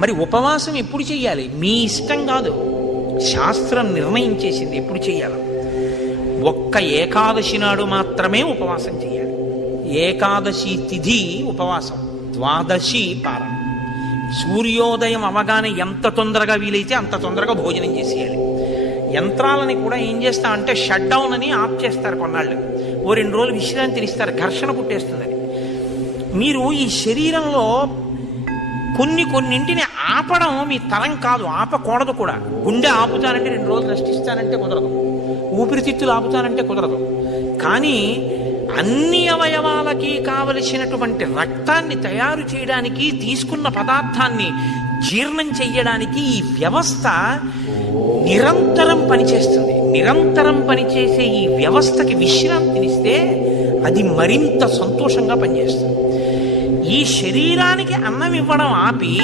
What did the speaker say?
మరి ఉపవాసం ఎప్పుడు చేయాలి మీ ఇష్టం కాదు. శాస్త్రం నిర్ణయం చేసింది ఎప్పుడు చేయాలి ఒక్క ఏకాదశి నాడు మాత్రమే ఉపవాసం చేయాలి ఏకాదశి తిథి ఉపవాసం ద్వాదశి పారం సూర్యోదయం అవగానే ఎంత తొందరగా వీలైతే అంత తొందరగా భోజనం చేసేయాలి. యంత్రాలని కూడా ఏం చేస్తామంటే షట్ డౌన్ అని ఆఫ్ చేస్తారు కొన్నాళ్ళు. ఓ రెండు రోజులు విశ్రాంతిని ఇస్తారు ఘర్షణ పుట్టేస్తుందని మీరు ఈ శరీరంలో కొన్ని కొన్నింటిని ఆపడం మీ తరం కాదు ఆపకూడదు కూడా. గుండె ఆపుతానంటే రెండు రోజులు నష్టిస్తానంటే కుదరదు. ఊపిరితిత్తులు ఆపుతానంటే కుదరదు. కానీ అన్ని అవయవాలకి కావలసినటువంటి రక్తాన్ని తయారు చేయడానికి తీసుకున్న పదార్థాన్ని జీర్ణం చెయ్యడానికి ఈ వ్యవస్థ నిరంతరం పనిచేస్తుంది. నిరంతరం పనిచేసే ఈ వ్యవస్థకి విశ్రాంతినిస్తే అది మరింత సంతోషంగా పనిచేస్తుంది. ఈ శరీరానికి అన్నం ఇవ్వడం ఆపి